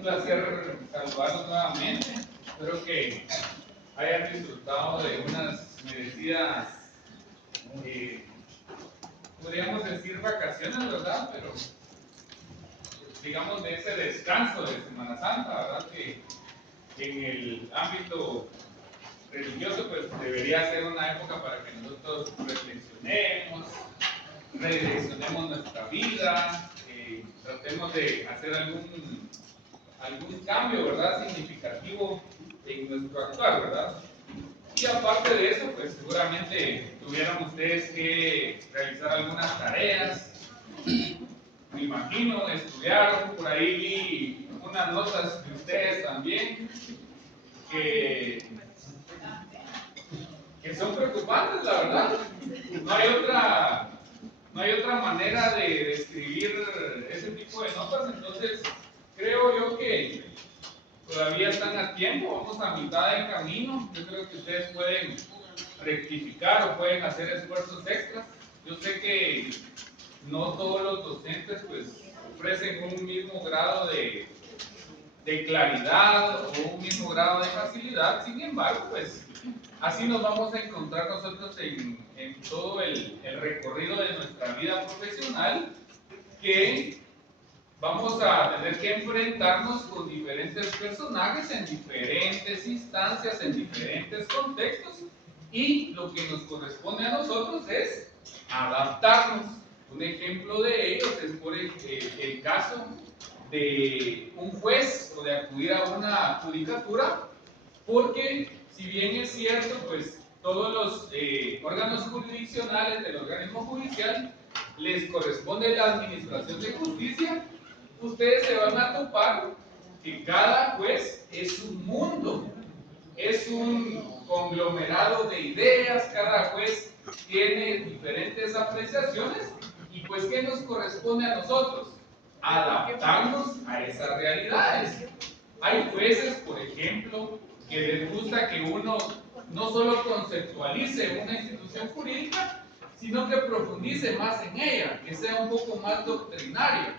un placer saludarlos nuevamente. Espero que hayan disfrutado de unas merecidas, podríamos decir vacaciones, ¿verdad? Pero digamos de ese descanso de Semana Santa, ¿verdad? Que en el ámbito religioso pues debería ser una época para que nosotros reflexionemos, redireccionemos nuestra vida, tratemos de hacer algún cambio, ¿verdad? Significativo en nuestro actuar, ¿verdad? Y aparte de eso, pues seguramente tuvieran ustedes que realizar algunas tareas, me imagino, estudiar, por ahí vi unas notas de ustedes también, que son preocupantes, la verdad. No hay otra manera de describir ese tipo de notas, entonces creo yo que todavía están a tiempo, vamos a mitad del camino. Yo creo que ustedes pueden rectificar o pueden hacer esfuerzos extras. Yo sé que no todos los docentes pues ofrecen un mismo grado de claridad o un mismo grado de facilidad, sin embargo pues así nos vamos a encontrar nosotros en todo el recorrido de nuestra vida profesional, que vamos a tener que enfrentarnos con diferentes personajes en diferentes instancias, en diferentes contextos, y lo que nos corresponde a nosotros es adaptarnos. Un ejemplo de ellos es por el caso de un juez o de acudir a una judicatura, porque si bien es cierto, pues todos los órganos jurisdiccionales del organismo judicial les corresponde la administración de justicia, ustedes se van a topar que cada juez es un mundo, es un conglomerado de ideas, cada juez tiene diferentes apreciaciones, y pues ¿qué nos corresponde a nosotros? Adaptarnos a esas realidades. Hay jueces, por ejemplo, que les gusta que uno no solo conceptualice una institución jurídica, sino que profundice más en ella, que sea un poco más doctrinaria.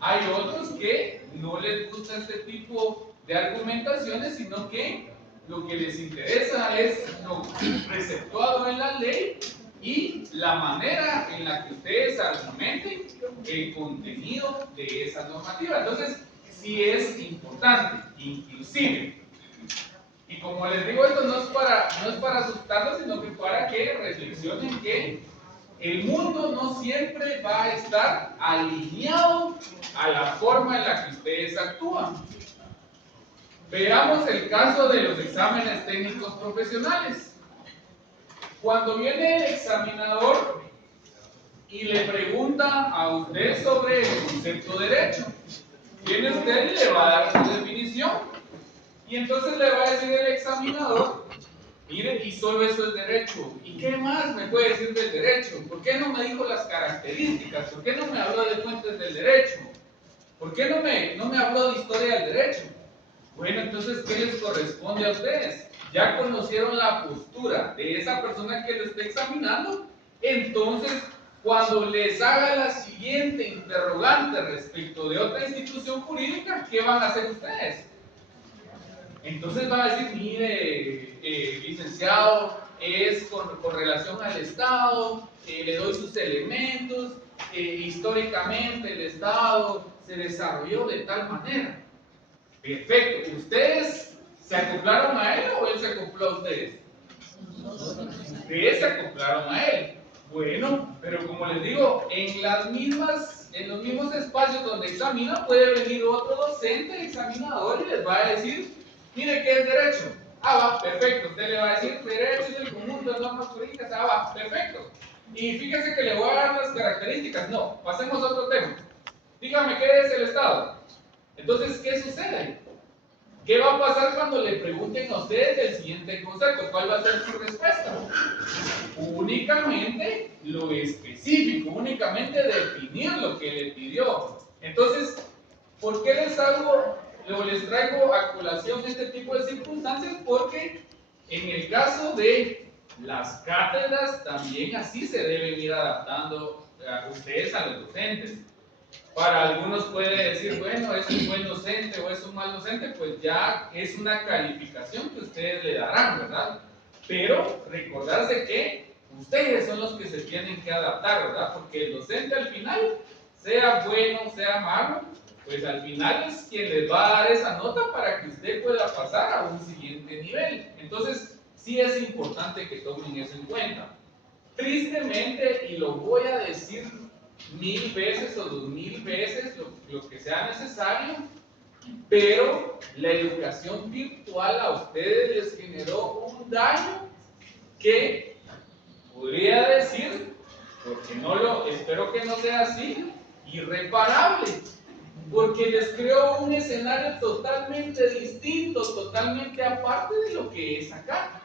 Hay otros que no les gusta este tipo de argumentaciones, sino que lo que les interesa es lo preceptuado en la ley y la manera en la que ustedes argumenten el contenido de esa normativa. Entonces, sí es importante, inclusive. Y como les digo, esto no es para asustarlos, sino que para que reflexionen que el mundo no siempre va a estar alineado a la forma en la que ustedes actúan. Veamos el caso de los exámenes técnicos profesionales. Cuando viene el examinador y le pregunta a usted sobre el concepto de derecho, viene usted y le va a dar su definición. Y entonces le va a decir el examinador: mire, y solo eso es derecho. ¿Y qué más me puede decir del derecho? ¿Por qué no me dijo las características? ¿Por qué no me habló de fuentes del derecho? ¿Por qué no me habló de historia del derecho? Bueno, entonces, ¿qué les corresponde a ustedes? Ya conocieron la postura de esa persona que lo está examinando. Entonces, cuando les haga la siguiente interrogante respecto de otra institución jurídica, ¿qué van a hacer ustedes? Entonces va a decir: mire, licenciado, es con relación al Estado, le doy sus elementos, históricamente el Estado se desarrolló de tal manera. Perfecto. ¿Ustedes se acoplaron a él o él se acopló a ustedes? Ustedes se acoplaron a él. Bueno, pero como les digo, en los mismos espacios donde examina, puede venir otro docente examinador y les va a decir: mire, ¿qué es derecho? Ah, va, perfecto. Usted le va a decir: derecho es el conjunto de normas jurídicas. Ah, va, perfecto. Y fíjese que le voy a dar las características. No, pasemos a otro tema. Dígame, ¿qué es el Estado? Entonces, ¿qué sucede? ¿Qué va a pasar cuando le pregunten a ustedes el siguiente concepto? ¿Cuál va a ser su respuesta? Únicamente lo específico, únicamente definir lo que le pidió. Entonces, ¿por qué les traigo a colación este tipo de circunstancias? Porque en el caso de las cátedras también así se deben ir adaptando a ustedes, a los docentes. Para algunos puede decir, bueno, es un buen docente o es un mal docente, pues ya es una calificación que ustedes le darán, ¿verdad? Pero recordarse que ustedes son los que se tienen que adaptar, ¿verdad? Porque el docente al final, sea bueno, sea malo, pues al final es quien les va a dar esa nota para que usted pueda pasar a un siguiente nivel. Entonces, sí es importante que tomen eso en cuenta. Tristemente, y lo voy a decir 1000 veces o 2000 veces, lo que sea necesario, pero la educación virtual a ustedes les generó un daño que podría decir, porque espero que no sea así, irreparable, porque les creó un escenario totalmente distinto, totalmente aparte de lo que es acá.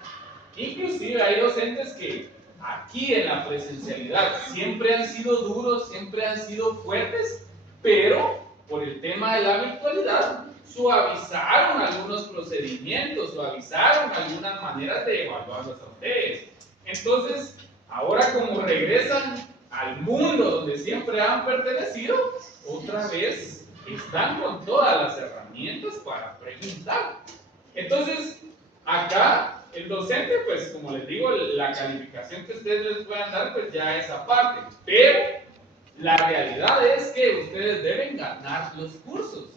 Inclusive hay docentes que aquí en la presencialidad siempre han sido duros, siempre han sido fuertes, pero por el tema de la virtualidad suavizaron algunos procedimientos, suavizaron algunas maneras de evaluarlos a ustedes. Entonces, ahora como regresan al mundo donde siempre han pertenecido, otra vez están con todas las herramientas para preguntar. Entonces, acá el docente, pues como les digo, la calificación que ustedes les puedan dar, pues ya es aparte. Pero la realidad es que ustedes deben ganar los cursos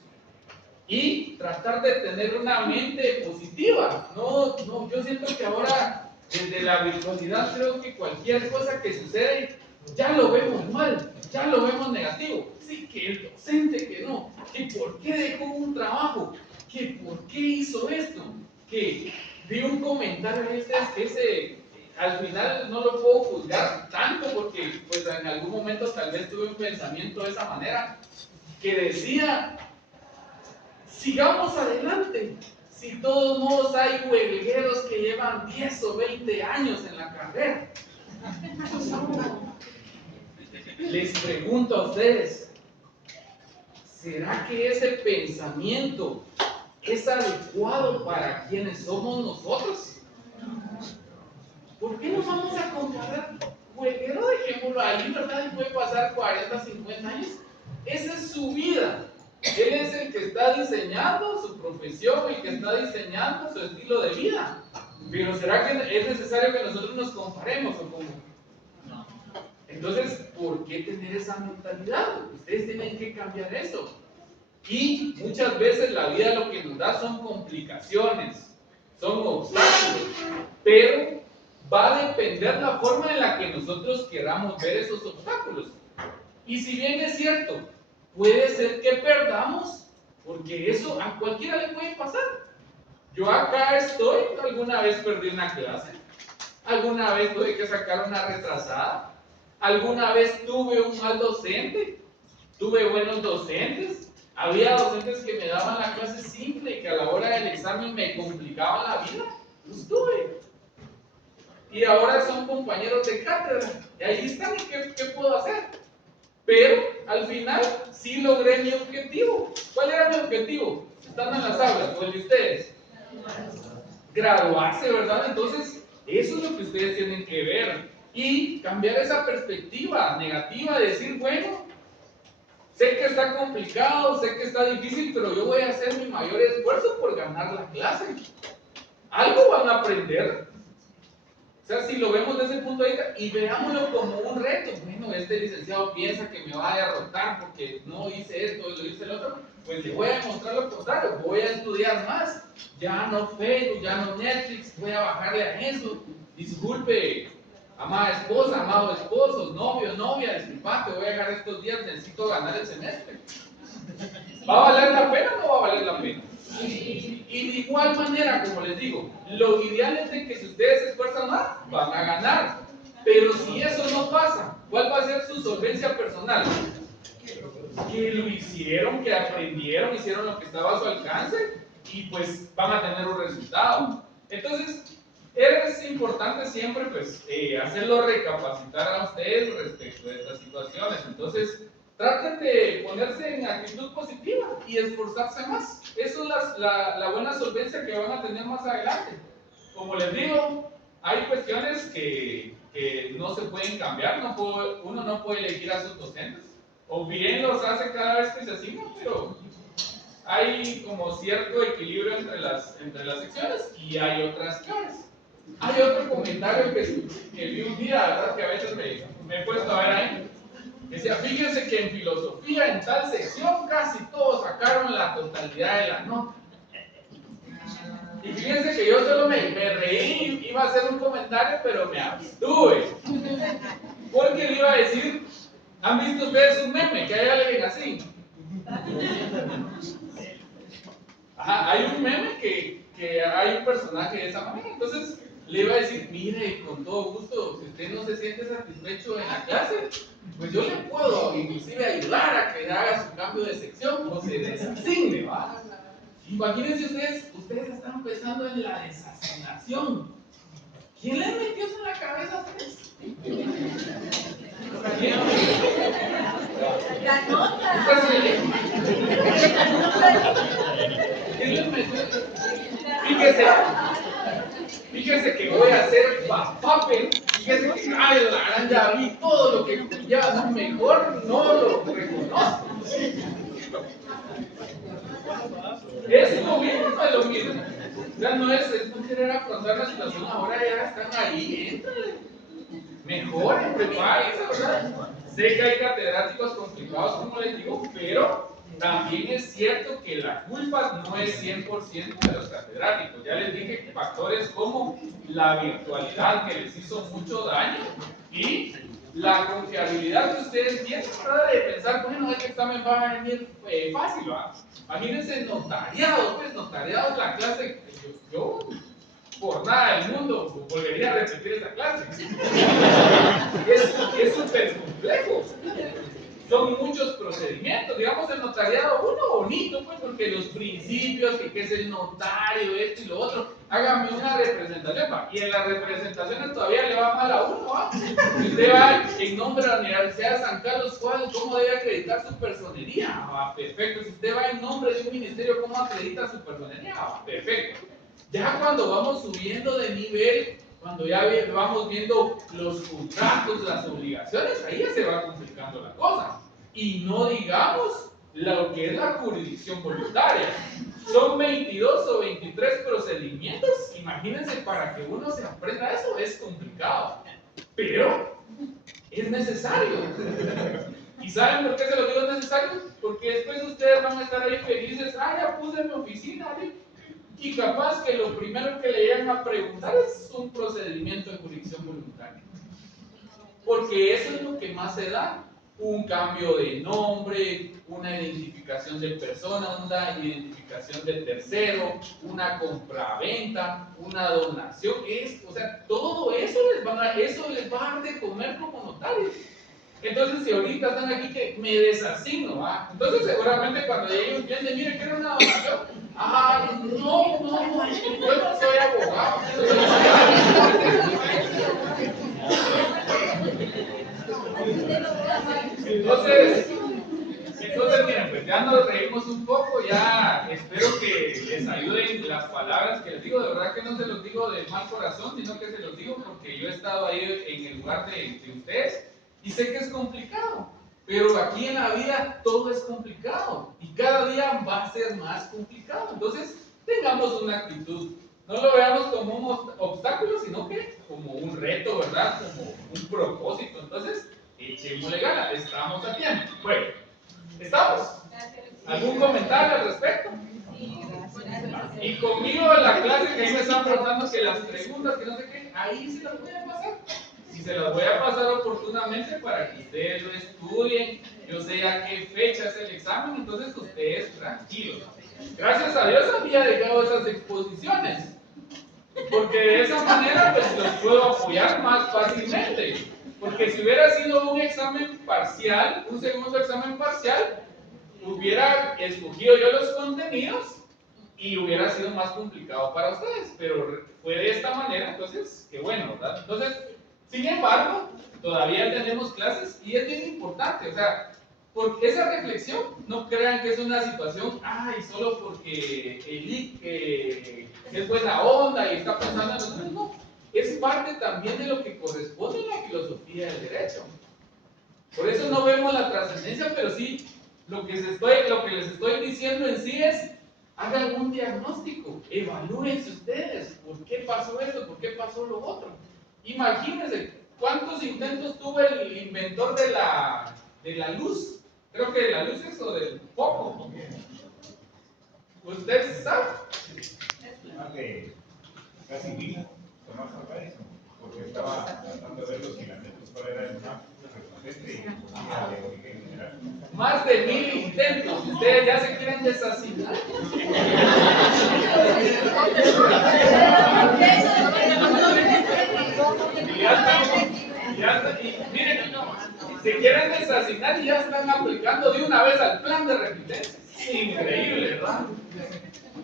y tratar de tener una mente positiva. No, yo siento que ahora, desde la virtualidad, creo que cualquier cosa que sucede, ya lo vemos mal, ya lo vemos negativo. Sí, que el docente que no, que por qué dejó un trabajo, que por qué hizo esto, que vi un comentario que ese al final no lo puedo juzgar tanto porque pues en algún momento tal vez tuve un pensamiento de esa manera, que decía: sigamos adelante. Si de todos modos hay huelgueros que llevan 10 o 20 años en la carrera. Les pregunto a ustedes, ¿será que ese pensamiento es adecuado para quienes somos nosotros? ¿Por qué nos vamos a comparar? Huelguero, dejémoslo ahí, ¿verdad? Y puede pasar 40, 50 años. Esa es su vida. Él es el que está diseñando su profesión, el que está diseñando su estilo de vida. Pero ¿será que es necesario que nosotros nos comparemos o cómo? No. Entonces, ¿por qué tener esa mentalidad? Ustedes tienen que cambiar eso. Y muchas veces la vida lo que nos da son complicaciones, son obstáculos, pero va a depender la forma en la que nosotros queramos ver esos obstáculos. Y si bien es cierto, puede ser que perdamos, porque eso a cualquiera le puede pasar. Yo acá estoy, alguna vez perdí una clase, alguna vez tuve que sacar una retrasada, alguna vez tuve un mal docente, tuve buenos docentes, había docentes que me daban la clase simple y que a la hora del examen me complicaban la vida, los tuve. Y ahora son compañeros de cátedra, y ahí están, ¿qué puedo hacer? Pero al final sí logré mi objetivo. ¿Cuál era mi objetivo? Estando en las aulas, o el de ustedes. Graduarse, ¿verdad? Entonces, eso es lo que ustedes tienen que ver. Y cambiar esa perspectiva negativa de decir, bueno, sé que está complicado, sé que está difícil, pero yo voy a hacer mi mayor esfuerzo por ganar la clase. Algo van a aprender. O sea, si lo vemos desde ese punto de vista y veámoslo como un reto, bueno, este licenciado piensa que me va a derrotar porque no hice esto y lo hice el otro, pues le voy a demostrar lo contrario, voy a estudiar más, ya no Facebook, ya no Netflix, voy a bajarle a eso. Disculpe, amada esposa, amado esposo, novio, novia, disculpa, te voy a dejar estos días, necesito ganar el semestre. ¿Va a valer la pena o no va a valer la pena? Y de igual manera, como les digo, lo ideal es de que si ustedes se esfuerzan más, van a ganar. Pero si eso no pasa, ¿cuál va a ser su solvencia personal? Que lo hicieron, que aprendieron, hicieron lo que estaba a su alcance y pues van a tener un resultado. Entonces, es importante siempre pues hacerlo recapacitar a ustedes respecto de estas situaciones. Entonces, traten de ponerse en actitud positiva y esforzarse más. Eso es la buena solvencia que van a tener más adelante. Como les digo, hay cuestiones que no se pueden cambiar, uno no puede elegir a sus docentes. o bien los hace cada vez que se asignan, pero hay como cierto equilibrio entre las secciones y hay otras clases. Hay otro comentario que vi un día, ¿verdad? Que a veces me he puesto a ver ahí. Decía, fíjense que en filosofía, en tal sección, casi todos sacaron la totalidad de la nota. Y fíjense que yo solo me reí, iba a hacer un comentario, pero me abstuve. Porque le iba a decir, ¿han visto ustedes un meme que hay alguien así? Ajá, hay un meme que hay un personaje de esa manera. Entonces le iba a decir, mire, con todo gusto, si usted no se siente satisfecho en la clase, pues yo le puedo inclusive ayudar a que haga su cambio de sección o se desasigne, ¿va? Imagínense ustedes están pensando en la desasignación. ¿Quién les metió eso en la cabeza a ustedes? ¿Quién? La nota. ¿Quién les metió? Fíjese que voy a hacer papel. Fíjese que, ay, la gran, ya vi todo lo que ya no, mejor no lo reconozco. Es lo mismo, es lo mismo. O sea, no es querer afrontar la situación, ahora ya están ahí, éntrale. Mejoren, prepárense, ¿verdad? Sé que hay catedráticos complicados, como les digo, pero también es cierto que la culpa no es 100% de los catedráticos. Ya les dije que factores como la virtualidad que les hizo mucho daño y la confiabilidad que ustedes tienen, ¿verdad? De pensar, bueno, este examen va a venir fácil, ¿va? Imagínense notariado, pues notariado es la clase, yo por nada del mundo volvería a repetir esa clase. Es súper complejo. Son muchos procedimientos, digamos el notariado, uno bonito, pues porque los principios, que es el notario, esto y lo otro, háganme una representación, ¿va? Y en las representaciones todavía le va mal a uno, ¿va? Si usted va en nombre de la Universidad de San Carlos, ¿cómo debe acreditar su personería? ¿Va? Perfecto. Si usted va en nombre de un ministerio, ¿cómo acredita su personería? ¿Va? Perfecto. Ya cuando vamos subiendo de nivel, cuando ya vamos viendo los contratos, las obligaciones, ahí ya se va complicando la cosa. Y no digamos lo que es la jurisdicción voluntaria. Son 22 o 23 procedimientos. Imagínense, para que uno se aprenda eso es complicado. Pero es necesario. ¿Y saben por qué se lo digo es necesario? Porque después ustedes van a estar ahí felices. Ah, ya puse mi oficina, ¿sí? Y capaz que lo primero que le llegan a preguntar es un procedimiento de jurisdicción voluntaria. Porque eso es lo que más se da. Un cambio de nombre, una identificación de persona, una identificación de tercero, una compraventa, una donación. O sea, todo eso les va a dar de comer como notarios. Entonces, si ahorita están aquí que me desasigno, ¿va? Entonces seguramente cuando llegue un cliente, mire, ¿quiere una donación? Ah, no, yo no soy abogado. Entonces, miren, pues ya nos reímos un poco, ya espero que les ayuden las palabras que les digo. De verdad que no se los digo de mal corazón, sino que se los digo porque yo he estado ahí en el lugar de ustedes y sé que es complicado. Pero aquí en la vida todo es complicado y cada día va a ser más complicado. Entonces, tengamos una actitud. No lo veamos como un obstáculo, sino que como un reto, ¿verdad? Como un propósito. Entonces, echémosle ganas, estamos a tiempo. Bueno, ¿estamos? ¿Algún comentario al respecto? Y conmigo en la clase que ahí me están preguntando que las preguntas, que no sé qué, ahí se las voy a pasar. Y se las voy a pasar oportunamente para que ustedes lo estudien. Yo sé a qué fecha es el examen, entonces ustedes tranquilos. Gracias a Dios había dejado esas exposiciones, porque de esa manera pues los puedo apoyar más fácilmente. Porque si hubiera sido un examen parcial, un segundo examen parcial, hubiera escogido yo los contenidos y hubiera sido más complicado para ustedes. Pero fue de esta manera, entonces, qué bueno, ¿verdad? Entonces, sin embargo, todavía tenemos clases y es bien importante, o sea, porque esa reflexión, no crean que es una situación, ay, solo porque el IC es buena onda y está pensando en nosotros, no. Es parte también de lo que corresponde a la filosofía del derecho. Por eso no vemos la trascendencia, pero sí lo que les estoy diciendo en sí es: hagan algún diagnóstico, evalúense ustedes, ¿por qué pasó esto? ¿Por qué pasó lo otro? Imagínense, ¿cuántos intentos tuvo el inventor de la luz? Creo que de la luz es o del foco. ¿Usted sabe? Casi vi Tomás Alva Edison, porque estaba tratando de ver los filamentos para era el más resistente y ponía de origen general. Más de 1000 intentos, ustedes ya se quieren desasinar. Y miren, se quieren desasignar y ya están aplicando de una vez al plan de repitencia. Increíble, ¿verdad?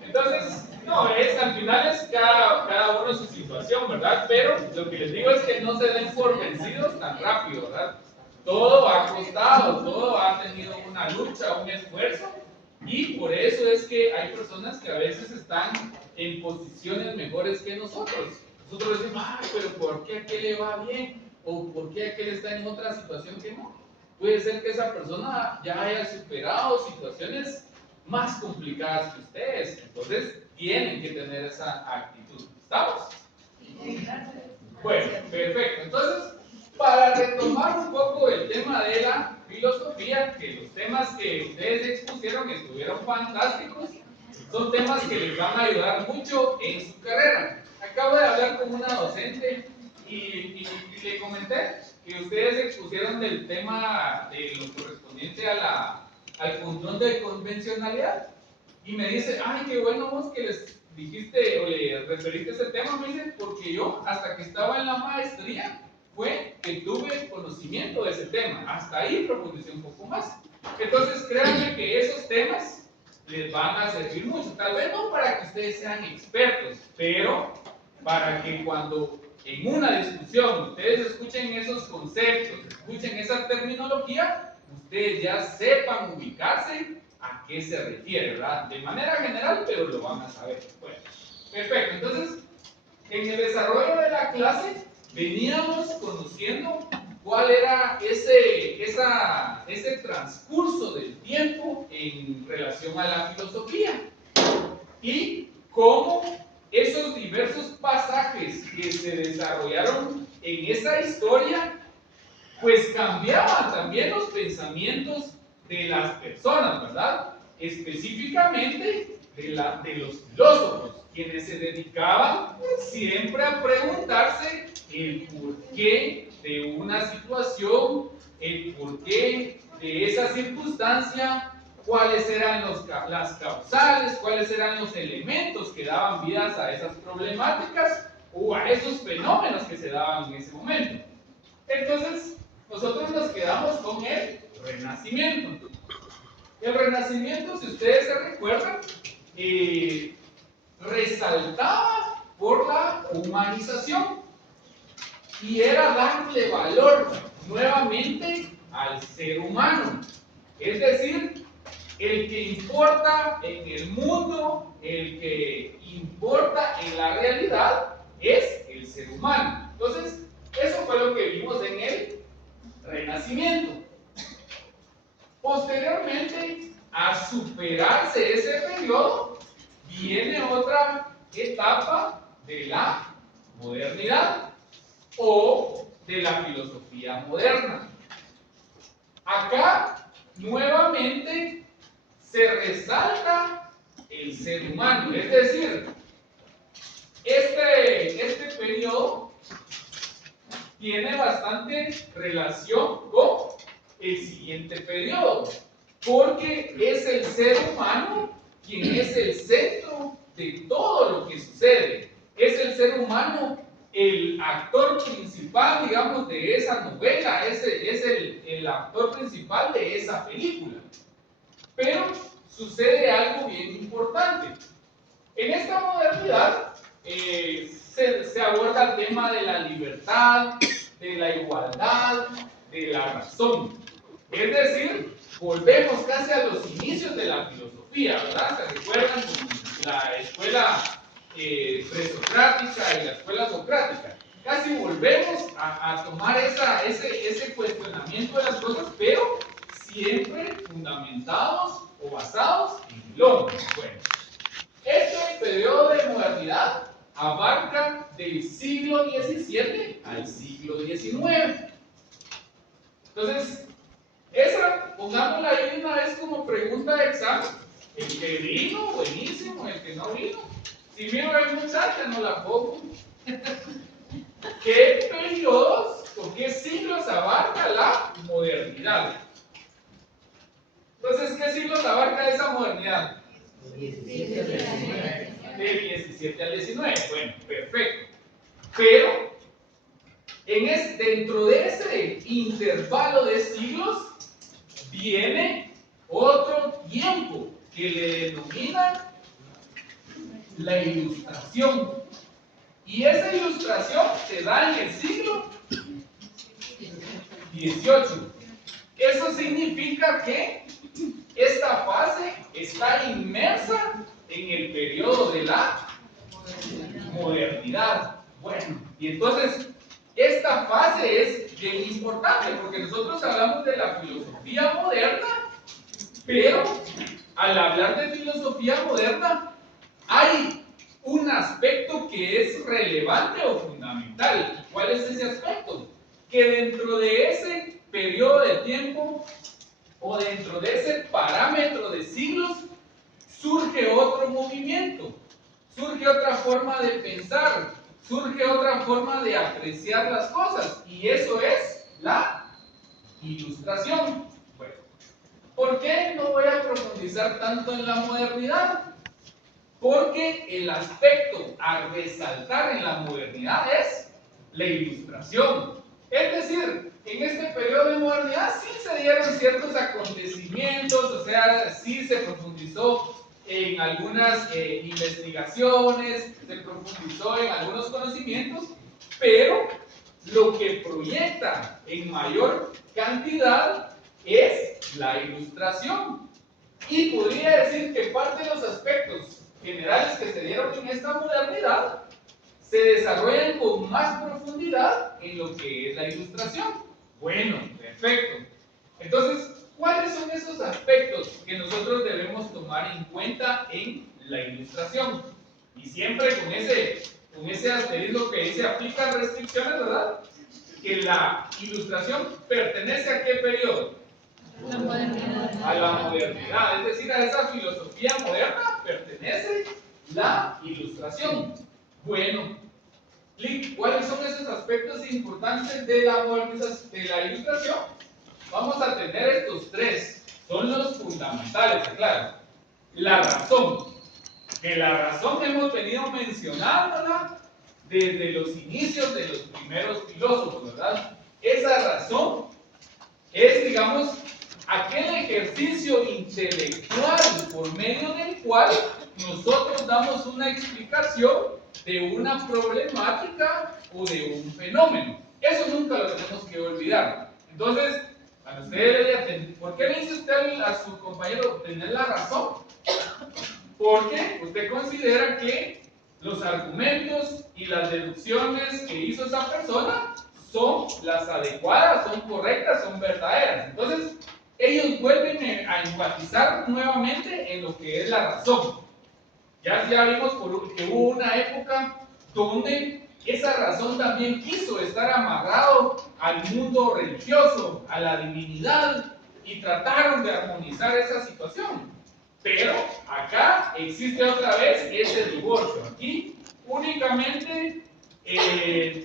Entonces, no, al final es cada uno su situación, ¿verdad? Pero lo que les digo es que no se den por vencidos tan rápido, ¿verdad? Todo ha costado, todo ha tenido una lucha, un esfuerzo, y por eso es que hay personas que a veces están en posiciones mejores que nosotros. Nosotros decimos: ay, pero ¿por qué a aquel le va bien? ¿O por qué aquel está en otra situación que no? Puede ser que esa persona ya haya superado situaciones más complicadas que ustedes. Entonces, tienen que tener esa actitud. ¿Estamos? Bueno, perfecto. Entonces, para retomar un poco el tema de la filosofía, que los temas que ustedes expusieron estuvieron fantásticos, son temas que les van a ayudar mucho en su carrera. Acabo de hablar con una docente y le comenté que ustedes expusieron del tema de lo correspondiente al control de convencionalidad, y me dice: ay, qué bueno vos que les dijiste o le referiste ese tema. Me dice: porque yo hasta que estaba en la maestría fue que tuve conocimiento de ese tema, hasta ahí profundicé un poco más. Entonces créanme que esos temas les van a servir mucho, tal vez no para que ustedes sean expertos, pero para que cuando en una discusión ustedes escuchen esos conceptos, escuchen esa terminología, ustedes ya sepan ubicarse a qué se refiere, ¿verdad? De manera general, pero lo van a saber. Bueno, perfecto. Entonces, en el desarrollo de la clase veníamos conociendo cuál era ese transcurso del tiempo en relación a la filosofía y cómo esos diversos pasajes que se desarrollaron en esa historia pues cambiaban también los pensamientos de las personas, ¿verdad? Específicamente de los filósofos, quienes se dedicaban siempre a preguntarse el porqué de una situación, el porqué de esa circunstancia, cuáles eran las causales, cuáles eran los elementos que daban vidas a esas problemáticas o a esos fenómenos que se daban en ese momento. Entonces, nosotros nos quedamos con el Renacimiento. El Renacimiento, si ustedes se recuerdan, resaltaba por la humanización y era darle valor nuevamente al ser humano. Es decir, el que importa en el mundo, el que importa en la realidad es el ser humano. Entonces, eso fue lo que vimos en el Renacimiento. Posteriormente, a superarse ese periodo, viene otra etapa de la modernidad o de la filosofía moderna. Acá, nuevamente, se resalta el ser humano, es decir, este periodo tiene bastante relación con el siguiente periodo, porque es el ser humano quien es el centro de todo lo que sucede. Es el ser humano el actor principal, digamos, de esa novela, es el actor principal de esa película. Pero sucede algo bien importante. En esta modernidad se aborda el tema de la libertad, de la igualdad, de la razón. Es decir, volvemos casi a los inicios de la filosofía, ¿verdad? ¿Se recuerdan la escuela presocrática y la escuela socrática? casi volvemos a tomar ese cuestionamiento de las cosas, pero siempre fundamentados o basados en el hombre. Bueno, este periodo de modernidad abarca del siglo XVII al siglo XIX. Entonces, esa, pongámosla ahí de una vez como pregunta de examen. El que vino, buenísimo, el que no vino. Si miro a muchacha, no la pongo. ¿Qué periodos o qué siglos abarca la modernidad? Entonces, ¿qué siglos abarca esa modernidad? Del 17 al 19. Bueno, perfecto. Pero, dentro de ese intervalo de siglos, viene otro tiempo que le denominan la Ilustración. Y esa ilustración se da en el siglo XVIII. Eso significa que esta fase está inmersa en el periodo de la modernidad. Bueno, y entonces esta fase es bien importante porque nosotros hablamos de la filosofía moderna, pero al hablar de filosofía moderna hay un aspecto que es relevante o fundamental. ¿Cuál es ese aspecto? Que dentro de ese periodo de tiempo o dentro de ese parámetro de siglos surge otro movimiento, surge otra forma de pensar, surge otra forma de apreciar las cosas, y eso es la Ilustración. Bueno, ¿por qué no voy a profundizar tanto en la modernidad? Porque el aspecto a resaltar en la modernidad es la Ilustración. Es decir, en este periodo de modernidad sí se dieron ciertos acontecimientos, o sea, sí se profundizó en algunas investigaciones, se profundizó en algunos conocimientos, pero lo que proyecta en mayor cantidad es la Ilustración. Y podría decir que parte de los aspectos generales que se dieron en esta modernidad se desarrollan con más profundidad en lo que es la Ilustración. Bueno, perfecto. Entonces, ¿cuáles son esos aspectos que nosotros debemos tomar en cuenta en la Ilustración? Y siempre con ese asterisco que dice aplica restricciones, ¿verdad? Que la Ilustración pertenece a qué periodo? La modernidad. A la modernidad, es decir, a esa filosofía moderna pertenece la Ilustración. Bueno, ¿cuáles son esos aspectos importantes de la Ilustración? Vamos a tener estos tres, son los fundamentales, claro. La razón, que la razón hemos venido mencionándola desde los inicios de los primeros filósofos, ¿verdad? Esa razón es, digamos, aquel ejercicio intelectual por medio del cual nosotros damos una explicación de una problemática o de un fenómeno. Eso nunca lo tenemos que olvidar. Entonces, cuando usted le diga, ¿por qué le dice usted a su compañero tener la razón? Porque usted considera que los argumentos y las deducciones que hizo esa persona son las adecuadas, son correctas, son verdaderas. Entonces, ellos vuelven a enfatizar nuevamente en lo que es la razón. Ya vimos que hubo una época donde esa razón también quiso estar amarrado al mundo religioso, a la divinidad, y trataron de armonizar esa situación. Pero acá existe otra vez ese divorcio. Aquí únicamente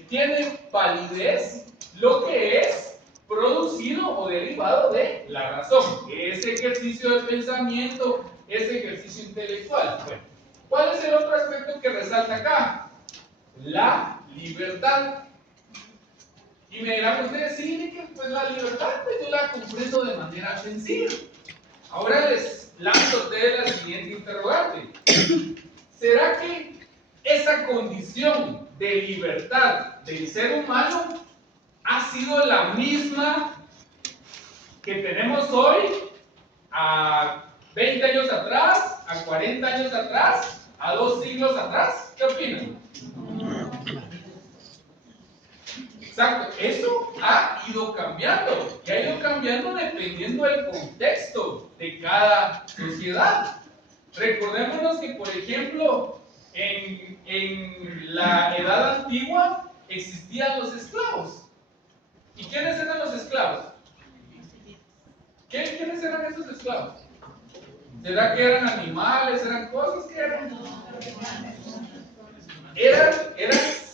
tiene validez lo que es producido o derivado de la razón, ese ejercicio de pensamiento, ese ejercicio intelectual. Bueno, ¿cuál es el otro aspecto que resalta acá? La libertad. Y me dirán ustedes, sí, que pues la libertad pues yo la comprendo de manera sencilla. Ahora les lanzo a ustedes la siguiente interrogante. ¿Será que esa condición de libertad del ser humano ha sido la misma que tenemos hoy, a 20 años atrás, a 40 años atrás, a 2 siglos atrás? ¿Qué opinan? Exacto, eso ha ido cambiando y ha ido cambiando dependiendo del contexto de cada sociedad. Recordémonos que, por ejemplo, en la edad antigua existían los esclavos. ¿Y quiénes eran los esclavos? ¿Quiénes eran esos esclavos? ¿Será que eran animales? ¿Eran cosas que eran? Eran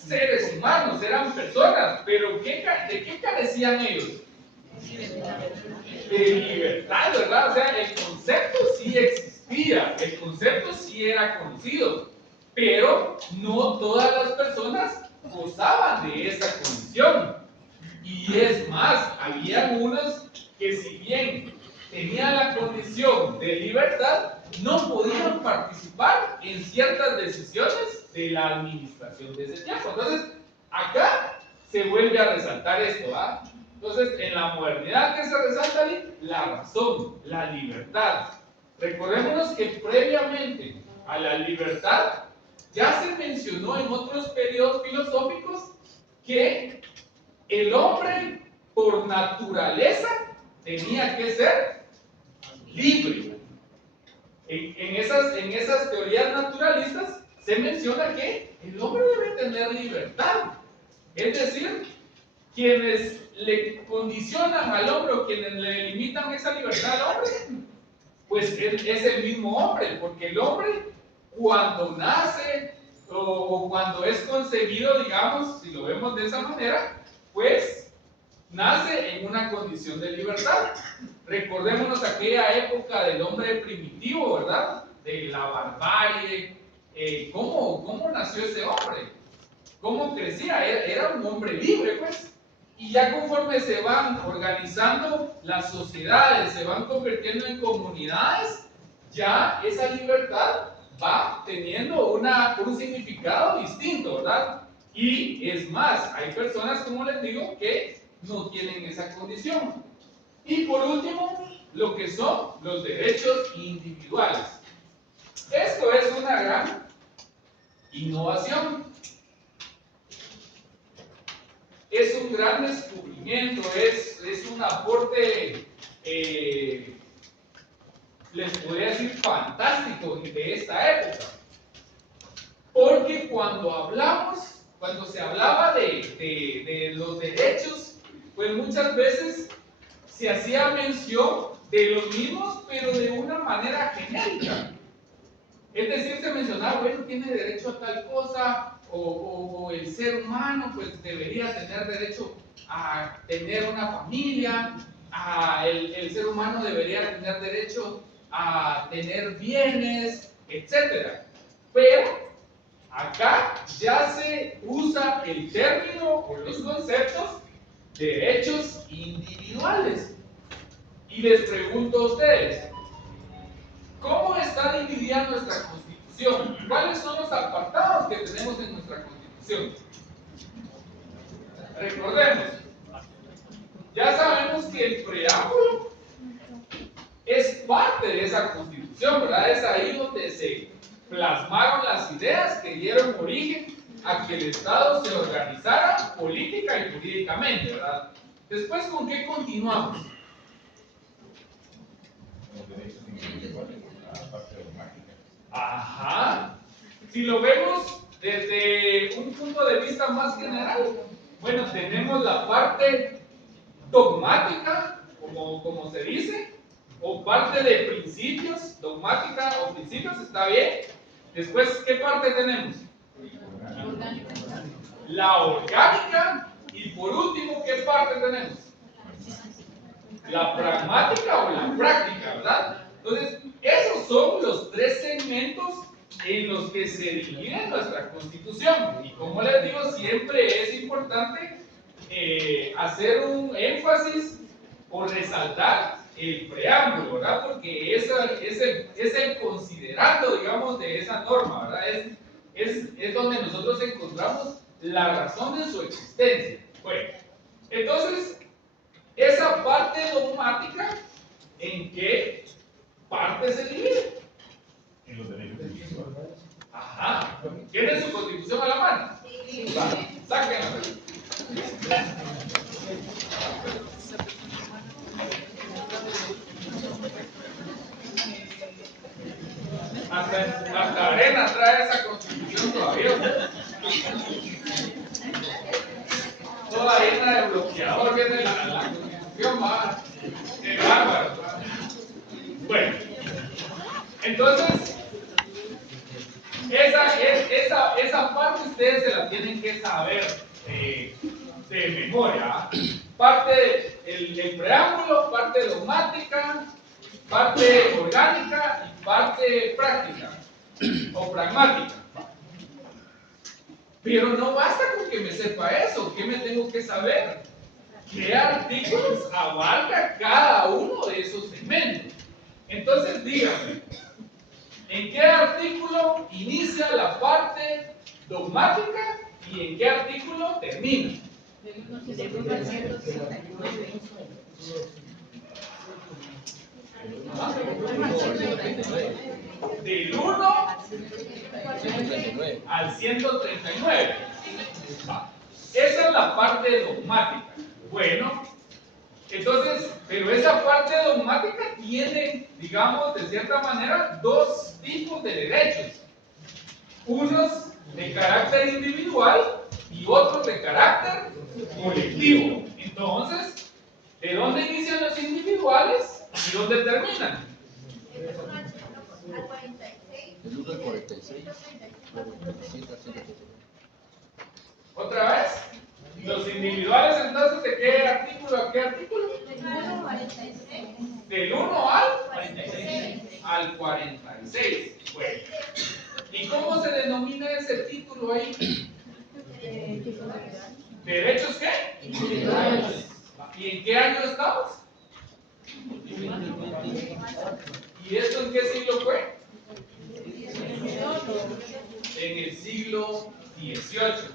seres humanos, eran personas, pero ¿de qué carecían ellos? De libertad, ¿verdad? O sea, el concepto sí existía, el concepto sí era conocido, pero no todas las personas gozaban de esa condición. Y es más, había unos que, si bien tenían la condición de libertad, no podían participar en ciertas decisiones de la administración de ese tiempo. Entonces, acá se vuelve a resaltar esto, ¿ah? Entonces, en la modernidad, ¿qué se resalta ahí? La razón, la libertad. Recordémonos que previamente a la libertad ya se mencionó en otros periodos filosóficos que el hombre por naturaleza tenía que ser libre. En esas teorías naturalistas se menciona que el hombre debe tener libertad. Es decir, quienes le condicionan al hombre o quienes le limitan esa libertad al hombre, pues es el mismo hombre, porque el hombre cuando nace o cuando es concebido, digamos, si lo vemos de esa manera, pues nace en una condición de libertad. Recordémonos aquella época del hombre primitivo, ¿verdad? De la barbarie. ¿Cómo nació ese hombre? ¿Cómo crecía? Era un hombre libre, pues. Y ya conforme se van organizando las sociedades, se van convirtiendo en comunidades, ya esa libertad va teniendo un significado distinto, ¿verdad? Y es más, hay personas, como les digo, que no tienen esa condición. Y por último, lo que son los derechos individuales. Esto es una gran innovación. Es un gran descubrimiento, es un aporte, les podría decir, fantástico de esta época. Porque cuando se hablaba de los derechos, pues muchas veces se hacía mención de los mismos, pero de una manera genérica. Es decir, se mencionaba, bueno, tiene derecho a tal cosa, o el ser humano pues debería tener derecho a tener una familia, el ser humano debería tener derecho a tener bienes, etc. Pero acá ya se usa el término o los conceptos derechos individuales. Y les pregunto a ustedes, ¿cómo está dividida nuestra Constitución? ¿Cuáles son los apartados que tenemos en nuestra Constitución? Recordemos, ya sabemos que el preámbulo es parte de esa Constitución, ¿verdad? Es ahí donde se plasmaron las ideas que dieron origen a que el Estado se organizara política y jurídicamente, ¿verdad? Después, ¿con qué continuamos? Los derechos individuales, la parte dogmática. Ajá. Si lo vemos desde un punto de vista más general, bueno, tenemos la parte dogmática, como se dice, o parte de principios, dogmática o principios, está bien. Después, ¿qué parte tenemos? La orgánica. Y por último, ¿qué parte tenemos? La pragmática o la práctica, ¿verdad? Entonces, esos son los tres segmentos en los que se divide nuestra Constitución. Y como les digo, siempre es importante hacer un énfasis o resaltar el preámbulo, ¿verdad? Porque es el considerando, digamos, de esa norma, ¿verdad? Es donde nosotros encontramos la razón de su existencia. Bueno, entonces, esa parte dogmática, ¿en qué parte se divide? En los derechos individuales. Ajá. ¿Tiene su Constitución a la mano? Sí. Sáquenla. está esa constitución todavía. Toda llena de bloqueador, viene la constitución, va. Qué bárbaro. Bueno, entonces, esa parte ustedes se la tienen que saber de memoria. Parte el preámbulo, parte dogmática, parte orgánica y parte práctica o pragmática. Pero no basta con que me sepa eso. ¿Qué me tengo que saber? ¿Qué artículos abarca cada uno de esos segmentos? Entonces díganme, ¿en qué artículo inicia la parte dogmática y en qué artículo termina? Del 1 al 139. Esa es la parte dogmática. Bueno, entonces, pero esa parte dogmática tiene, digamos, de cierta manera, dos tipos de derechos. Unos de carácter individual y otros de carácter colectivo. Entonces, ¿de dónde inician los individuales y dónde terminan? Del 1 al 46, 47 al 139. ¿Otra vez? Los individuales, entonces, ¿de qué artículo a qué artículo? Del 1 al 46. Bueno. ¿Y cómo se denomina ese título ahí? ¿Derechos qué? Individuales. ¿Y en qué año estamos? ¿Y esto en qué siglo fue? En el siglo XVIII.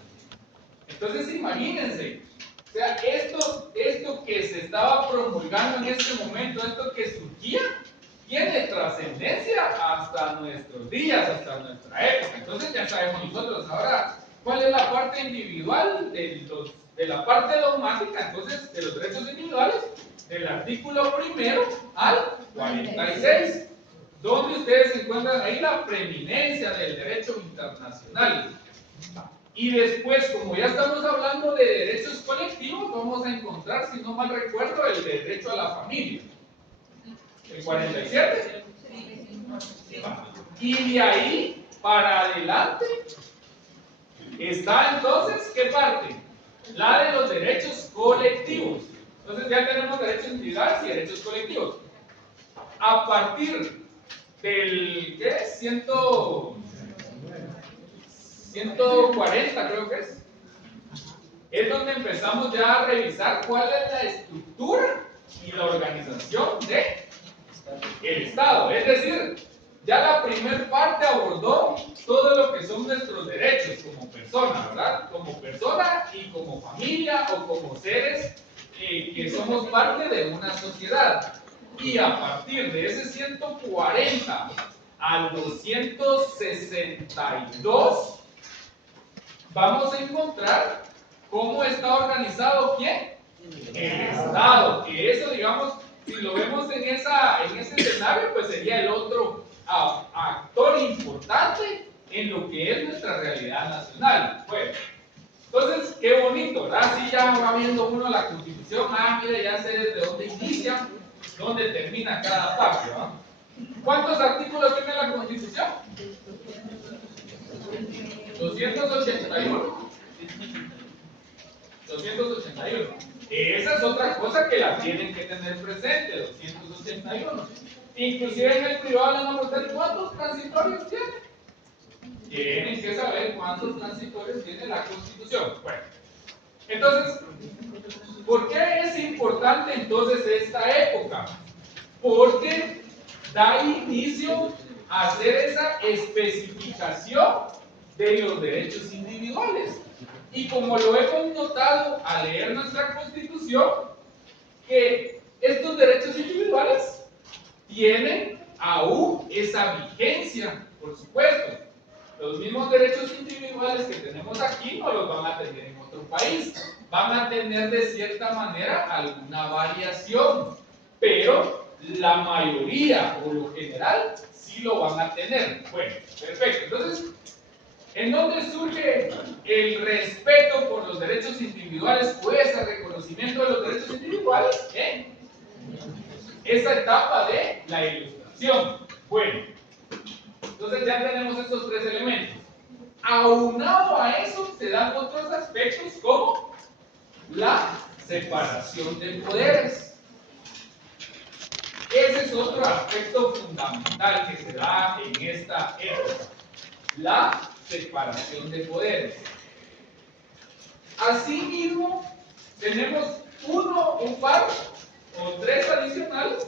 Entonces imagínense, o sea, esto que se estaba promulgando en este momento, esto que surgía, tiene trascendencia hasta nuestros días, hasta nuestra época. Entonces ya sabemos nosotros ahora cuál es la parte individual de la parte dogmática, entonces de los derechos individuales, del artículo 1 al 46, donde ustedes encuentran ahí la preeminencia del derecho internacional. Y después, como ya estamos hablando de derechos colectivos, vamos a encontrar, si no mal recuerdo, el derecho a la familia. ¿El 47? Y de ahí para adelante está entonces, ¿qué parte? La de los derechos colectivos. Entonces ya tenemos derechos individuales y derechos colectivos. A partir del, ¿qué es? 140 creo que es donde empezamos ya a revisar cuál es la estructura y la organización del Estado. Es decir, ya la primera parte abordó todo lo que son nuestros derechos como persona, ¿verdad? Como persona y como familia o como seres que somos parte de una sociedad. Y a partir de ese 140 al 262 vamos a encontrar cómo está organizado ¿quién? El Estado, que eso, digamos, si lo vemos en ese escenario, pues sería el otro actor importante en lo que es nuestra realidad nacional. Bueno, entonces, qué bonito, ¿verdad? Así ya va viendo uno la Constitución, mire, ya sé desde dónde inicia, dónde termina cada parte, ¿verdad? ¿Cuántos artículos tiene la Constitución? 281. 281. Esa es otra cosa que la tienen que tener presente, 281. Inclusive en el privado le van a preguntar cuántos transitorios tiene. Tienen que saber cuántos transitorios tiene la Constitución. Bueno, entonces, ¿por qué es importante entonces esta época? Porque da inicio a hacer esa especificación de los derechos individuales. Y como lo hemos notado al leer nuestra Constitución, que estos derechos individuales tienen aún esa vigencia, por supuesto. Los mismos derechos individuales que tenemos aquí no los van a tener en otro país. Van a tener de cierta manera alguna variación, pero la mayoría o lo general sí lo van a tener. Bueno, perfecto. Entonces, ¿En dónde surge el respeto por los derechos individuales o ese reconocimiento de los derechos individuales? Esa etapa de la Ilustración. Bueno, entonces ya tenemos estos tres elementos. Aunado a eso se dan otros aspectos como la separación de poderes. Ese es otro aspecto fundamental que se da en esta época. La separación de poderes. Asimismo, tenemos un par o tres adicionales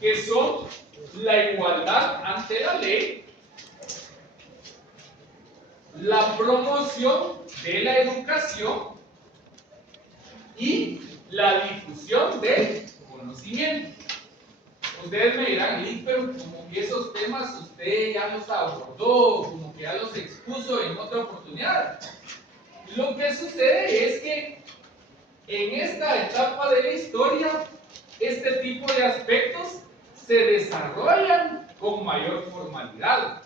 que son la igualdad ante la ley, la promoción de la educación y la difusión del conocimiento. Ustedes me dirán, Lick, pero como que esos temas usted ya los abordó, como que ya los expuso en otra oportunidad. Lo que sucede es que en esta etapa de la historia, este tipo de aspectos se desarrollan con mayor formalidad.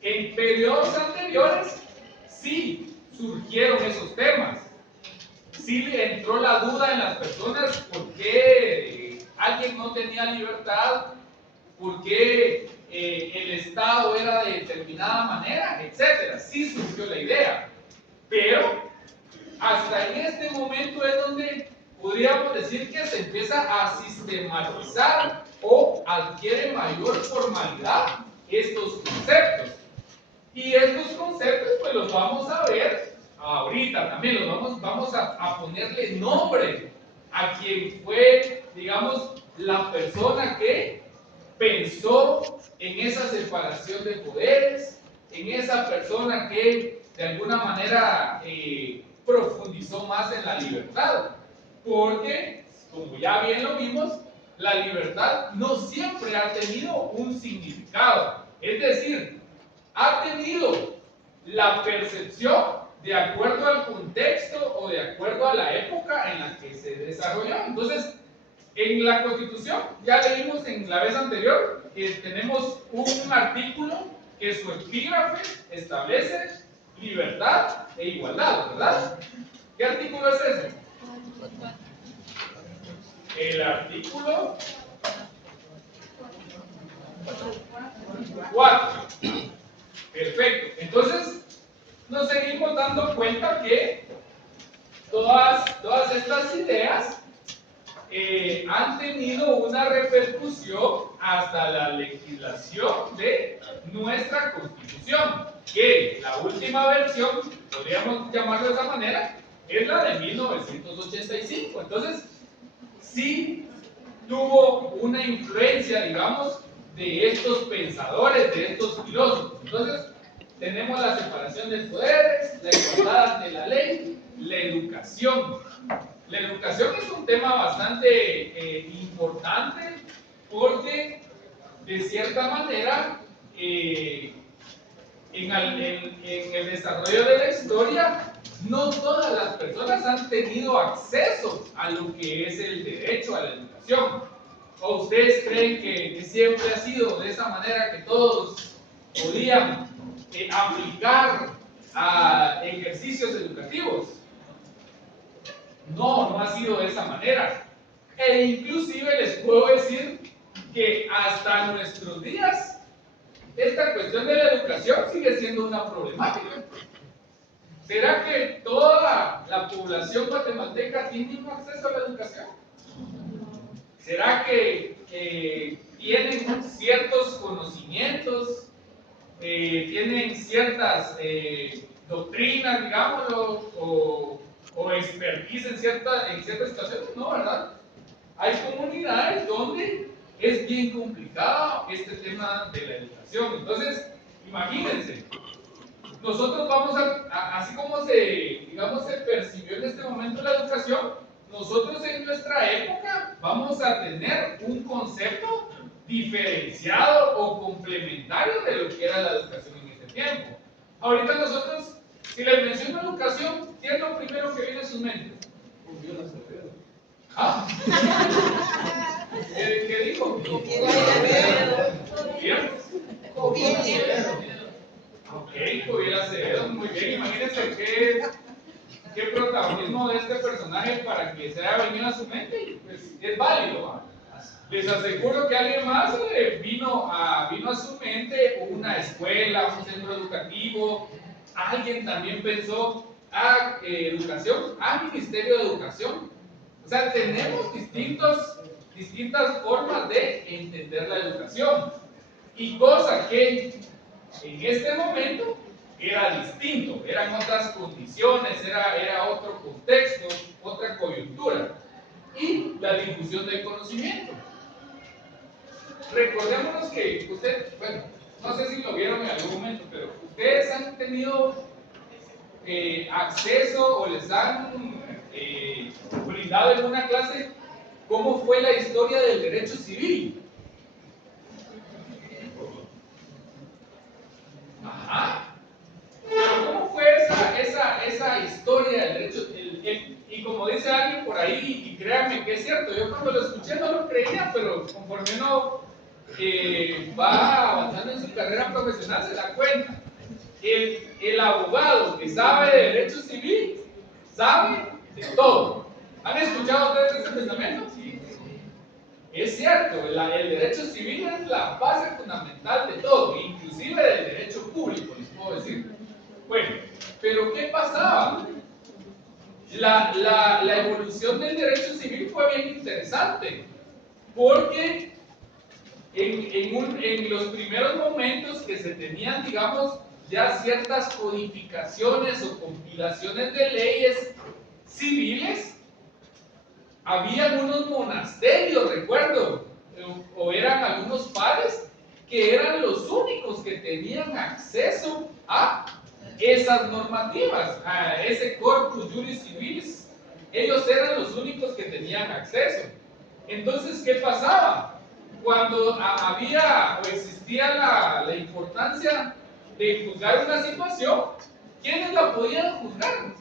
En periodos anteriores sí surgieron esos temas. Sí entró la duda en las personas por qué alguien no tenía libertad, por qué el Estado era de determinada manera, etc. Sí surgió la idea. Pero hasta en este momento es donde podríamos decir que se empieza a sistematizar o adquiere mayor formalidad estos conceptos. Y estos conceptos pues los vamos a ver ahorita también, vamos a ponerle nombre a quien fue, digamos, la persona que pensó en esa separación de poderes, en esa persona que de alguna manera profundizó más en la libertad. Porque, como ya bien lo vimos, la libertad no siempre ha tenido un significado. Es decir, ha tenido la percepción de acuerdo al contexto o de acuerdo a la época en la que se desarrolló. Entonces, en la Constitución, ya leímos en la vez anterior, que tenemos un artículo que su epígrafe establece libertad e igualdad, ¿verdad? ¿Qué artículo es ese? El artículo 4. Perfecto. Entonces, nos seguimos dando cuenta que todas estas ideas han tenido una repercusión hasta la legislación de nuestra Constitución, que la última versión, podríamos llamarlo de esa manera, es la de 1985. Entonces, sí tuvo una influencia, digamos, de estos pensadores, de estos filósofos. Entonces, tenemos la separación de poderes, la igualdad ante la ley, la educación. La educación es un tema bastante importante porque, de cierta manera, en el desarrollo de la historia, no todas las personas han tenido acceso a lo que es el derecho a la educación. ¿O ustedes creen que siempre ha sido de esa manera que todos podían aplicar a ejercicios educativos? No ha sido de esa manera. E inclusive les puedo decir que hasta nuestros días esta cuestión de la educación sigue siendo una problemática. ¿Será que toda la población guatemalteca tiene un acceso a la educación? ¿Será que tienen ciertos conocimientos, tienen ciertas doctrinas, digámoslo, o expertise en ciertas situaciones? No, ¿verdad? Hay comunidades donde es bien complicado este tema de la educación. Entonces, imagínense, nosotros vamos así como se percibió en este momento la educación, nosotros en nuestra época vamos a tener un concepto diferenciado o complementario de lo que era la educación en ese tiempo. Ahorita nosotros, si les menciono educación, ¿qué es lo primero que viene a sus mentes? ¿Ah? ¿Qué dijo? Ok, Joviel Acevedo, muy bien. Imagínense qué protagonismo de este personaje para que se haya venido a su mente. Y pues es válido, ¿va? Les aseguro que alguien más vino a su mente una escuela, un centro educativo. Alguien también pensó, educación, Ministerio de Educación. O sea, tenemos distintas formas de entender la educación. Y cosa que en este momento era distinto, eran otras condiciones, era otro contexto, otra coyuntura. Y la difusión del conocimiento. Recordémonos que bueno, no sé si lo vieron en algún momento, pero ustedes han tenido acceso o les han brindado en una clase cómo fue la historia del derecho civil. Ajá. Pero ¿cómo fue esa historia del derecho? Y como dice alguien por ahí, y créanme que es cierto, yo cuando lo escuché no lo creía, pero conforme uno va avanzando en su carrera profesional se da cuenta. El abogado que sabe de derecho civil sabe de todo. ¿Han escuchado ustedes ese pensamiento? Sí. Es cierto, el derecho civil es la base fundamental de todo, inclusive del derecho público, les puedo decir. Bueno, pero ¿qué pasaba? La evolución del derecho civil fue bien interesante, porque en los primeros momentos que se tenían, digamos, ya ciertas codificaciones o compilaciones de leyes civiles, habían unos monasterios, recuerdo, o eran algunos padres que eran los únicos que tenían acceso a esas normativas, a ese corpus juris civilis. Ellos eran los únicos que tenían acceso. Entonces, ¿qué pasaba? Cuando había o existía la importancia de juzgar una situación, ¿quiénes la podían juzgar?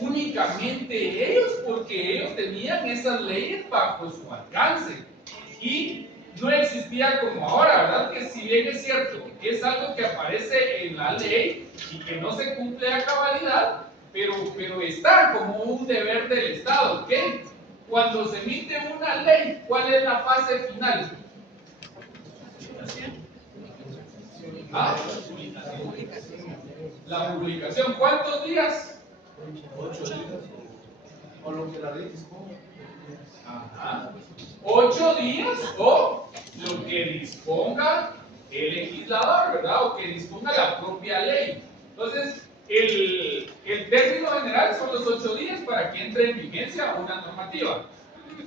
Únicamente ellos, porque ellos tenían esas leyes bajo su alcance. Y no existía como ahora, ¿verdad? Que si bien es cierto, es algo que aparece en la ley y que no se cumple a cabalidad, pero está como un deber del Estado, ¿ok? Cuando se emite una ley, ¿cuál es la fase final? ¿Ah? La publicación. ¿Cuántos días? 8 días. O lo que la ley disponga. Ajá. 8 días o lo que disponga el legislador, ¿verdad? O que disponga la propia ley. Entonces, el término general son los 8 días para que entre en vigencia una normativa.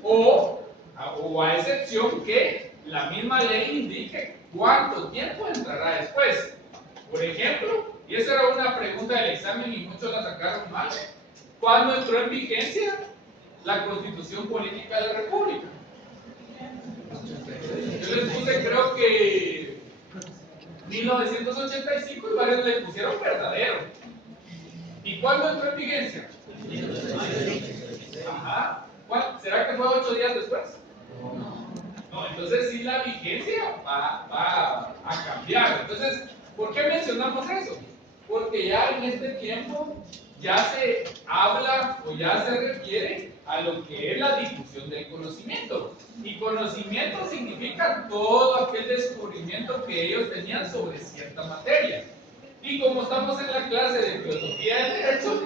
O a excepción que la misma ley indique cuánto tiempo entrará después. Por ejemplo, y esa era una pregunta del examen y muchos la sacaron mal, ¿cuándo entró en vigencia la Constitución Política de la República? Yo les puse, creo que 1985 y varios le pusieron verdadero. ¿Y cuándo entró en vigencia? Ajá. ¿Será que fue 8 días después? No, entonces sí la vigencia va a cambiar. Entonces, ¿por qué mencionamos eso? Porque ya en este tiempo ya se habla o ya se refiere a lo que es la difusión del conocimiento. Y conocimiento significa todo aquel descubrimiento que ellos tenían sobre cierta materia. Y como estamos en la clase de filosofía del derecho,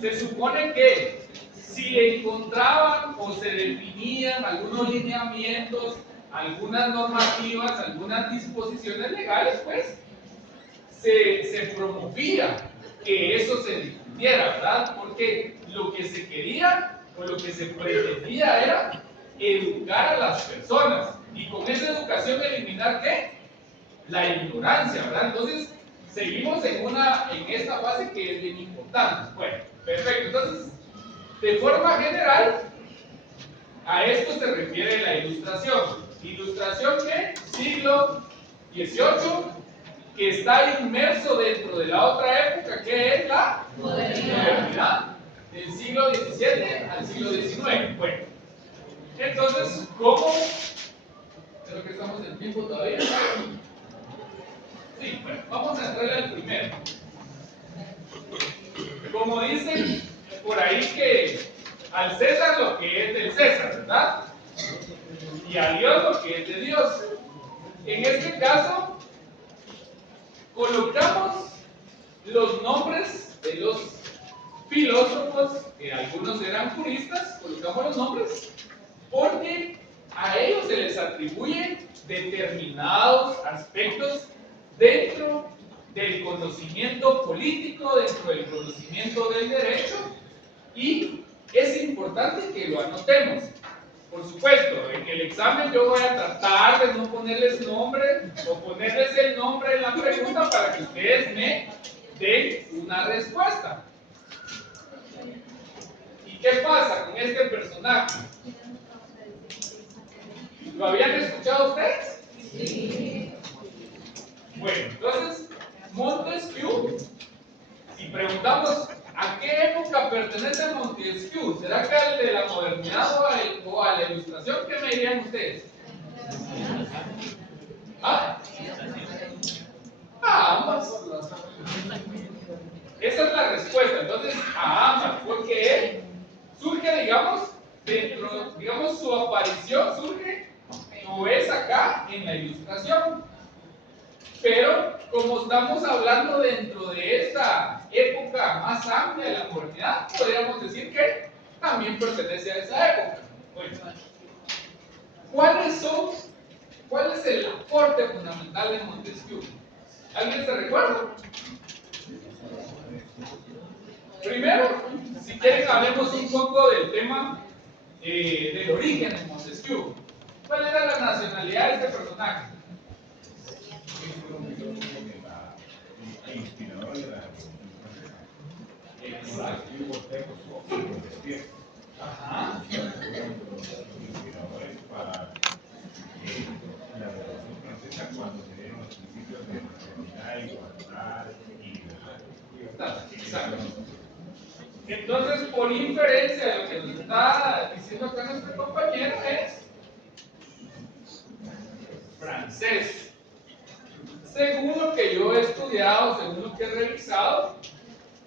se supone que si encontraban o se definían algunos lineamientos, algunas normativas, algunas disposiciones legales, pues se promovía que eso se difundiera, ¿verdad? Porque lo que se quería o lo que se pretendía era educar a las personas y con esa educación eliminar ¿qué? La ignorancia, ¿verdad? Entonces seguimos en esta fase que es bien importante. Bueno, perfecto. Entonces, de forma general, a esto se refiere la ilustración. ¿Ilustración qué? Siglo XVIII, que está inmerso dentro de la otra época, que es la modernidad, del siglo XVII al siglo XIX. Bueno, entonces, ¿cómo? Creo que estamos en tiempo todavía. Sí, Sí, bueno, vamos a entrarle al primero. Como dicen por ahí que al César lo que es del César, ¿verdad? Y a Dios lo que es de Dios. En este caso, colocamos los nombres de los filósofos, que algunos eran juristas, colocamos los nombres porque a ellos se les atribuyen determinados aspectos dentro del conocimiento político, dentro del conocimiento del derecho, y es importante que lo anotemos. Por supuesto, en el examen yo voy a tratar de no ponerles nombre o ponerles el nombre en la pregunta para que ustedes me den una respuesta. ¿Y qué pasa con este personaje? ¿Lo habían escuchado ustedes? Sí. Bueno, entonces, Montesquieu, si preguntamos a qué época pertenece Montesquieu, ¿será que al de la modernidad o a la ilustración? ¿Qué me dirían ustedes? ¿Ah? A ambas. Esa es la respuesta. Entonces, a ambas, porque él surge, digamos, su aparición surge, no es acá en la ilustración. Pero, como estamos hablando dentro de esta época más amplia de la modernidad, podríamos decir que también pertenece a esa época. Bueno, ¿cuál es el aporte fundamental de Montesquieu? ¿Alguien se recuerda? Primero, si quieren, hablemos un poco del tema del origen de Montesquieu. ¿Cuál era la nacionalidad de este personaje? Inspirador de la Revolución Francesa. Ajá. Inspiradores para la Revolución Francesa cuando se dieron los principios de fraternidad, igualdad y libertad. Exacto. Entonces, por inferencia de lo que nos está diciendo acá nuestro compañero es francés. Según lo que yo he estudiado, según lo que he revisado,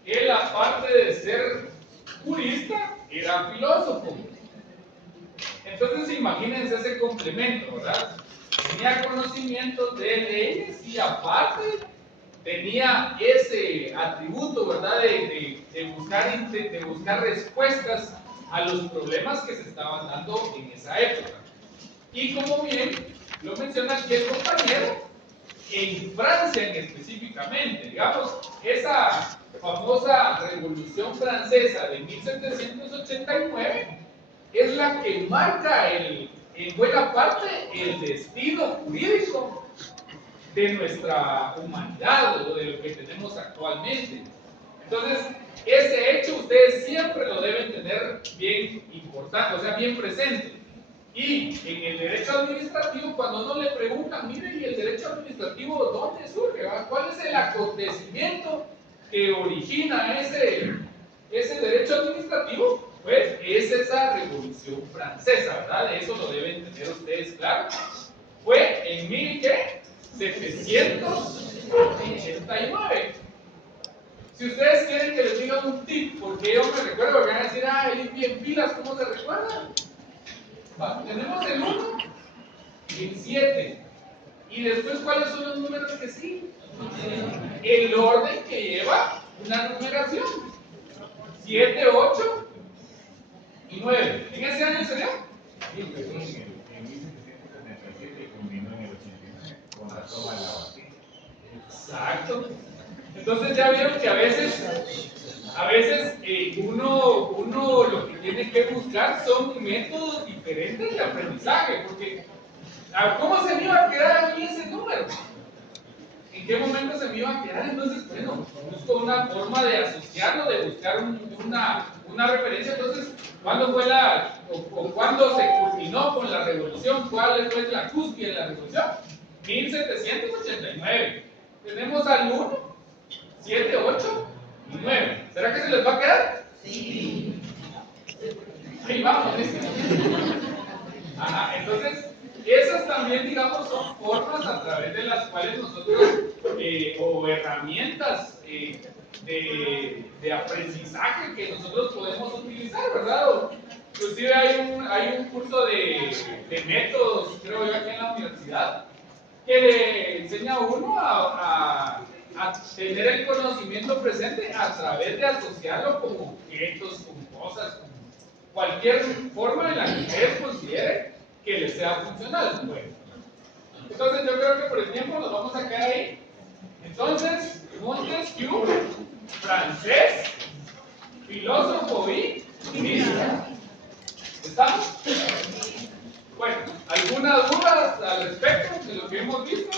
él, aparte de ser jurista, era filósofo. Entonces, imagínense ese complemento, ¿verdad? Tenía conocimientos de leyes y aparte tenía ese atributo, ¿verdad? De buscar respuestas a los problemas que se estaban dando en esa época. Y como bien lo menciona aquí el compañero, en Francia específicamente, digamos, esa famosa Revolución Francesa de 1789 es la que marca en buena parte el destino jurídico de nuestra humanidad o de lo que tenemos actualmente. Entonces, ese hecho ustedes siempre lo deben tener bien importante, o sea, bien presente. Y en el derecho administrativo, cuando uno le preguntan, mire, ¿y el derecho administrativo dónde surge? ¿Cuál es el acontecimiento que origina ese derecho administrativo? Pues es esa Revolución Francesa, ¿verdad? Eso lo deben tener ustedes claro. Fue en 1789. Si ustedes quieren que les diga un tip, porque yo me recuerdo que van a decir, él bien pilas, ¿cómo se recuerda? Tenemos el 1 y el 7. Y después, ¿cuáles son los números que siguen? El orden que lleva una numeración. 7, 8 y 9. ¿En ese año sería? Y empezó en 1777 y culminó en el 89 con la toma de la Bastilla. Exacto. Entonces ya vieron que a veces uno lo que tiene que buscar son métodos diferentes de aprendizaje, porque ¿cómo se me iba a quedar a mí ese número? ¿En qué momento se me iba a quedar? Entonces, bueno, busco una forma de asociarlo, de buscar una referencia. Entonces, ¿cuándo fue cuándo se culminó con la revolución? ¿Cuál fue la cúspide de la revolución? 1789. Tenemos al 1, 7, 8 y 9. ¿Será que se les va a quedar? Sí. Ahí vamos, ¿viste? Ajá, entonces, esas también, digamos, son formas a través de las cuales nosotros, o herramientas de aprendizaje que nosotros podemos utilizar, ¿verdad? Inclusive hay un curso de métodos, creo yo, aquí en la universidad, que le enseña a uno a tener el conocimiento presente a través de asociarlo con objetos, con cosas, con cualquier forma en la que ustedes consideren que les sea funcional. Bueno, entonces yo creo que por el tiempo nos vamos a quedar ahí. Entonces, Montesquieu, francés, filósofo y místico. ¿Estamos? Bueno, ¿alguna duda al respecto de lo que hemos visto?